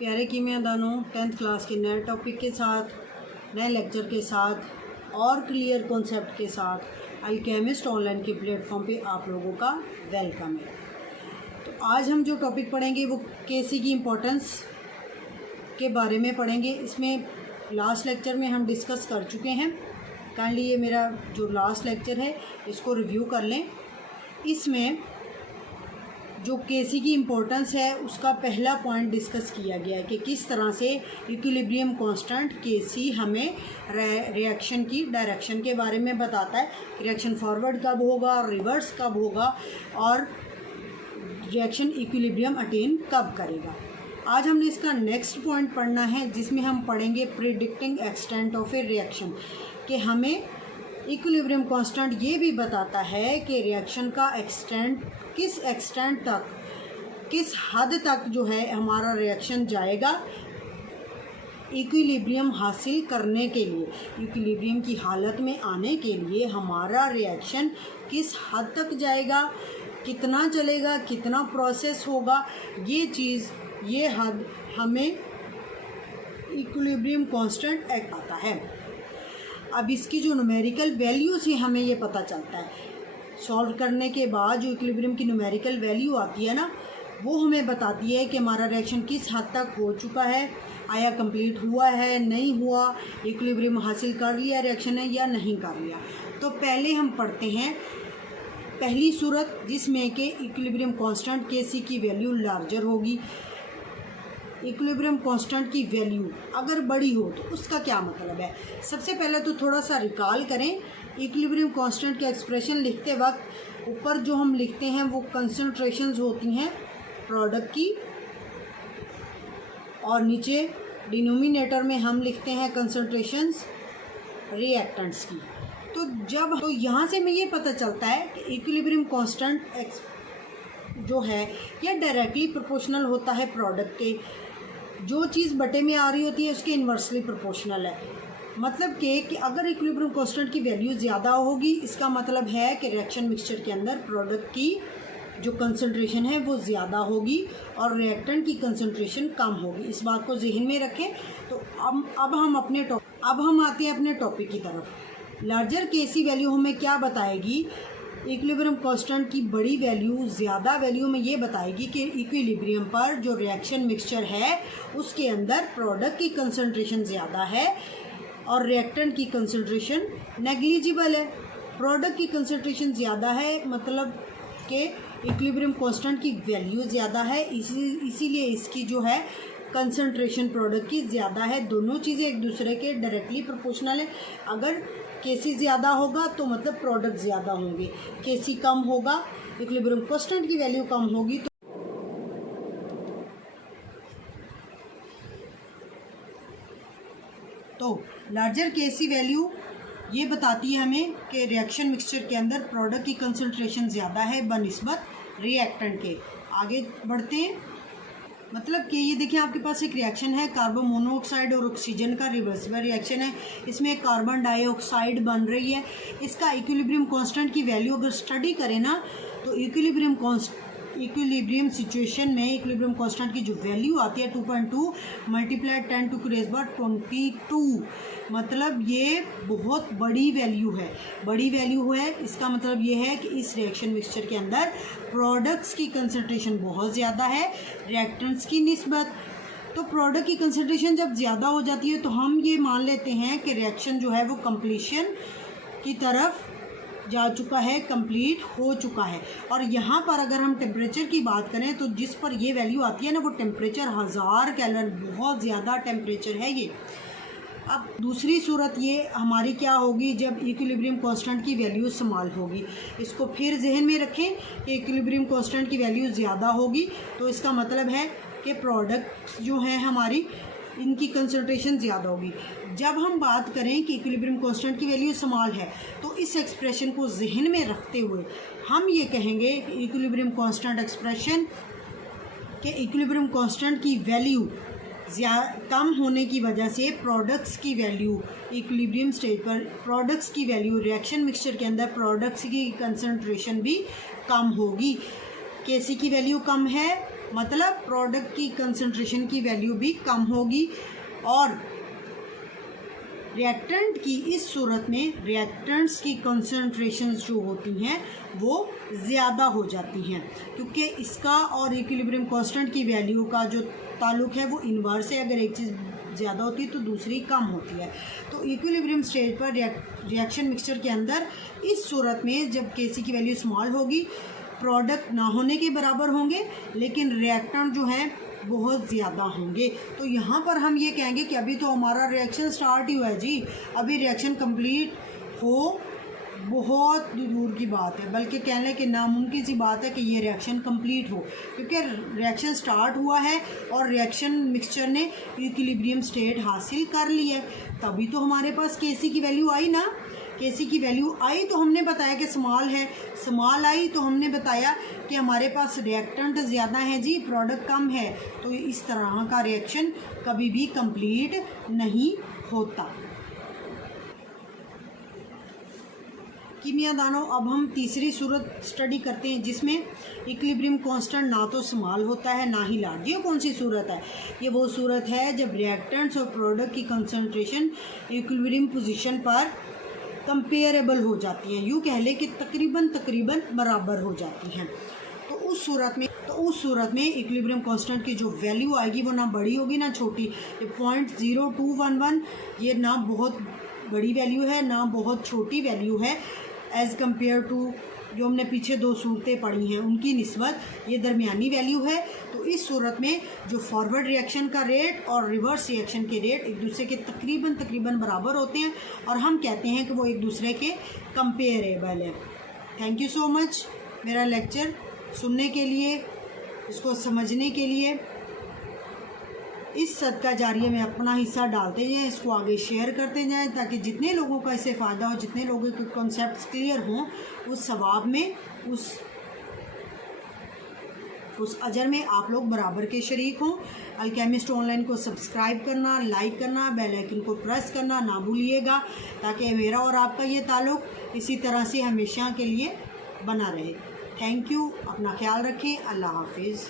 प्यारे कीमियादानों, 10th class के नए टॉपिक के साथ, नए लेक्चर के साथ और क्लियर कॉन्सेप्ट के साथ अल्केमिस्ट ऑनलाइन के प्लेटफॉर्म पे आप लोगों का वेलकम है। तो आज हम जो टॉपिक पढ़ेंगे वो केसी की इम्पोर्टेंस के बारे में पढ़ेंगे। इसमें लास्ट लेक्चर में हम डिस्कस कर चुके हैं। काइंडली ये मेरा जो लास्ट लेक्चर है इसको रिव्यू कर लें। इसमें जो केसी की इम्पोर्टेंस है उसका पहला पॉइंट डिस्कस किया गया है कि किस तरह से इक्विलिब्रियम कांस्टेंट केसी हमें रिएक्शन की डायरेक्शन के बारे में बताता है। रिएक्शन फॉरवर्ड कब होगा और रिवर्स कब होगा और रिएक्शन इक्विलिब्रियम अटेन कब करेगा। आज हमने इसका नेक्स्ट पॉइंट पढ़ना है जिसमें हम पढ़ेंगे predicting extent of A reaction, कि हमें इक्विलिब्रियम कांस्टेंट ये भी बताता है कि रिएक्शन का एक्सटेंट किस एक्सटेंट तक, किस हद तक जो है हमारा रिएक्शन जाएगा इक्विलिब्रियम हासिल करने के लिए। इक्विलिब्रियम की हालत में आने के लिए हमारा रिएक्शन किस हद तक जाएगा, कितना चलेगा, कितना प्रोसेस होगा, ये चीज़, ये हद हमें इक्विलिब्रियम कांस्टेंट आता है। अब इसकी जो न्यूमेरिकल वैल्यू से हमें ये पता चलता है, सॉल्व करने के बाद जो इक्विलिब्रियम की न्यूमेरिकल वैल्यू आती है ना, वो हमें बताती है कि हमारा रिएक्शन किस हद तक हो चुका है, आया कंप्लीट हुआ है, नहीं हुआ, इक्विलिब्रियम हासिल कर लिया रिएक्शन है या नहीं कर लिया। तो पहले हम पढ़ते हैं पहली सूरत जिसमें कि इक्विलिब्रियम कांस्टेंट केसी की वैल्यू लार्जर होगी। इक्विलिब्रियम कांस्टेंट की वैल्यू अगर बड़ी हो तो उसका क्या मतलब है। सबसे पहले तो थोड़ा सा रिकॉल करें। इक्विलिब्रियम कांस्टेंट के एक्सप्रेशन लिखते वक्त ऊपर जो हम लिखते हैं वो कंसंट्रेशंस होती हैं प्रोडक्ट की, और नीचे डिनोमिनेटर में हम लिखते हैं कंसंट्रेशंस रिएक्टेंट्स की। तो यहाँ से हमें ये पता चलता है कि इक्विलिब्रियम कांस्टेंट जो है यह डायरेक्टली प्रोपोर्शनल होता है प्रोडक्ट के, जो चीज़ बटे में आ रही होती है उसके इन्वर्सली प्रोपोर्शनल है। मतलब कि अगर इक्विलिब्रियम कांस्टेंट की वैल्यू ज़्यादा होगी, इसका मतलब है कि रिएक्शन मिक्सचर के अंदर प्रोडक्ट की जो कंसंट्रेशन है वो ज़्यादा होगी और रिएक्टेंट की कंसंट्रेशन कम होगी। इस बात को जहन में रखें। तो अब हम आते हैं अपने टॉपिक की तरफ। लार्जर केसी वैल्यू हमें क्या बताएगी? इक्विलिब्रियम कांस्टेंट की बड़ी वैल्यू, ज़्यादा वैल्यू में ये बताएगी कि इक्विलिब्रियम पर जो रिएक्शन मिक्सचर है उसके अंदर प्रोडक्ट की कंसंट्रेशन ज़्यादा है और रिएक्टेंट की कंसंट्रेशन नेग्लिजिबल है। प्रोडक्ट की कंसंट्रेशन ज़्यादा है मतलब कि इक्विलिब्रियम कांस्टेंट की वैल्यू ज़्यादा है, इसीलिए इसकी जो है कंसंट्रेशन प्रोडक्ट की ज़्यादा है। दोनों चीज़ें एक दूसरे के डायरेक्टली प्रोपोर्शनल है। अगर केसी ज़्यादा होगा तो मतलब प्रोडक्ट ज़्यादा होंगे, केसी कम होगा, इक्विलिब्रियम कांस्टेंट की वैल्यू कम होगी तो लार्जर केसी वैल्यू ये बताती है हमें कि रिएक्शन मिक्सचर के अंदर प्रोडक्ट की कंसंट्रेशन ज़्यादा है बनिस्बत रिएक्टेंट के। आगे बढ़ते हैं। मतलब कि ये देखिए आपके पास एक रिएक्शन है, कार्बन मोनोऑक्साइड और ऑक्सीजन का रिवर्सिबल रिएक्शन है। इसमें कार्बन डाइऑक्साइड बन रही है। इसका इक्विलिब्रियम कांस्टेंट की वैल्यू अगर स्टडी करें ना तो इक्विलिब्रियम सिचुएशन में इक्विलिब्रियम कांस्टेंट की जो वैल्यू आती है 2.2 मल्टीप्लाई 10⁻²2, मतलब ये बहुत बड़ी वैल्यू है। इसका मतलब ये है कि इस रिएक्शन मिक्सचर के अंदर प्रोडक्ट्स की कंसंट्रेशन बहुत ज़्यादा है रिएक्टेंट्स की निस्बत। तो प्रोडक्ट की कंसंट्रेशन जब ज़्यादा हो जाती है तो हम ये मान लेते हैं कि रिएक्शन जो है वो कंप्लीशन की तरफ जा चुका है, कंप्लीट हो चुका है। और यहाँ पर अगर हम टेम्परेचर की बात करें तो जिस पर ये वैल्यू आती है ना वो टेम्परेचर 1000 केल्विन, बहुत ज़्यादा टेम्परेचर है ये। अब दूसरी सूरत ये हमारी क्या होगी जब इक्विलिब्रियम कांस्टेंट की वैल्यू स्मॉल होगी। इसको फिर जहन में रखें कि इक्विलिब्रियम कांस्टेंट की वैल्यू ज़्यादा होगी तो इसका मतलब है कि प्रोडक्ट जो है हमारी इनकी कंसंट्रेशन ज़्यादा होगी। जब हम बात करें कि इक्विलिब्रियम कांस्टेंट की वैल्यू स्मॉल है तो इस एक्सप्रेशन को जहन में रखते हुए हम ये कहेंगे कि इक्विलिब्रियम कांस्टेंट एक्सप्रेशन के इक्विलिब्रियम कांस्टेंट की वैल्यू कम होने की वजह से प्रोडक्ट्स की वैल्यू इक्विलिब्रियम स्टेज पर, प्रोडक्ट्स की वैल्यू रिएक्शन मिक्सचर के अंदर प्रोडक्ट्स की कंसंट्रेशन भी कम होगी। केसी की वैल्यू कम है मतलब प्रोडक्ट की कंसंट्रेशन की वैल्यू भी कम होगी और रिएक्टेंट की इस सूरत में रिएक्टेंट्स की कंसंट्रेशंस जो होती हैं वो ज़्यादा हो जाती हैं, क्योंकि इसका और इक्विलिब्रियम कांस्टेंट की वैल्यू का जो ताल्लुक है वो इन्वर्स है। अगर एक चीज़ ज़्यादा होती है तो दूसरी कम होती है। तो इक्विलिब्रियम स्टेज पर रिएक्शन मिक्सचर के अंदर इस सूरत में जब Kc की वैल्यू स्मॉल होगी, प्रोडक्ट ना होने के बराबर होंगे, लेकिन रिएक्टेंट जो हैं बहुत ज़्यादा होंगे। तो यहाँ पर हम ये कहेंगे कि अभी तो हमारा रिएक्शन स्टार्ट ही हुआ है जी, अभी रिएक्शन कंप्लीट हो बहुत दूर की बात है, बल्कि कहने कि नामुमकिन सी बात है कि ये रिएक्शन कंप्लीट हो, क्योंकि रिएक्शन स्टार्ट हुआ है और रिएक्शन मिक्सचर ने इक्विलिब्रियम स्टेट हासिल कर ली है। तभी तो हमारे पास Kc की वैल्यू आई ना। Kc की वैल्यू आई तो हमने बताया कि स्मॉल है, स्मॉल आई तो हमने बताया कि हमारे पास रिएक्टेंट ज़्यादा है जी, प्रोडक्ट कम है। तो इस तरह का रिएक्शन कभी भी कंप्लीट नहीं होता। कीमियादानों, अब हम तीसरी सूरत स्टडी करते हैं जिसमें इक्विलिब्रियम कांस्टेंट ना तो स्मॉल होता है ना ही लार्ज। ये कौन सी सूरत है? ये वो सूरत है जब रिएक्टेंट्स और प्रोडक्ट की कंसंट्रेशन इक्विलिब्रियम पोजीशन पर कंपेरेबल हो जाती हैं, यूँ कह लें कि तकरीबन बराबर हो जाती हैं। तो उस सूरत में इक्विलिब्रियम कांस्टेंट की जो वैल्यू आएगी वो ना बड़ी होगी ना छोटी। ये 0.0211 ये ना बहुत बड़ी वैल्यू है ना बहुत छोटी वैल्यू है, एज़ कम्पेयर टू जो हमने पीछे दो सूरतें पढ़ी हैं उनकी निस्बत ये दरमियानी वैल्यू है। तो इस सूरत में जो फॉरवर्ड रिएक्शन का रेट और रिवर्स रिएक्शन के रेट एक दूसरे के तकरीबन बराबर होते हैं और हम कहते हैं कि वो एक दूसरे के कंपेरेबल है। थैंक यू सो मच मेरा लेक्चर सुनने के लिए, इसको समझने के लिए। इस सदका जारिया में अपना हिस्सा डालते जाएं, इसको आगे शेयर करते जाएं, ताकि जितने लोगों का इससे फ़ायदा हो, जितने लोगों के कॉन्सेप्ट्स क्लियर हों, उस सवाब में उस अजर में आप लोग बराबर के शरीक हों। अल्केमिस्ट ऑनलाइन को सब्सक्राइब करना, लाइक करना, बेल आइकन को प्रेस करना ना भूलिएगा, ताकि मेरा और आपका ये ताल्लुक़ इसी तरह से हमेशा के लिए बना रहे। थैंक यू, अपना ख्याल रखें। अल्लाह हाफिज़।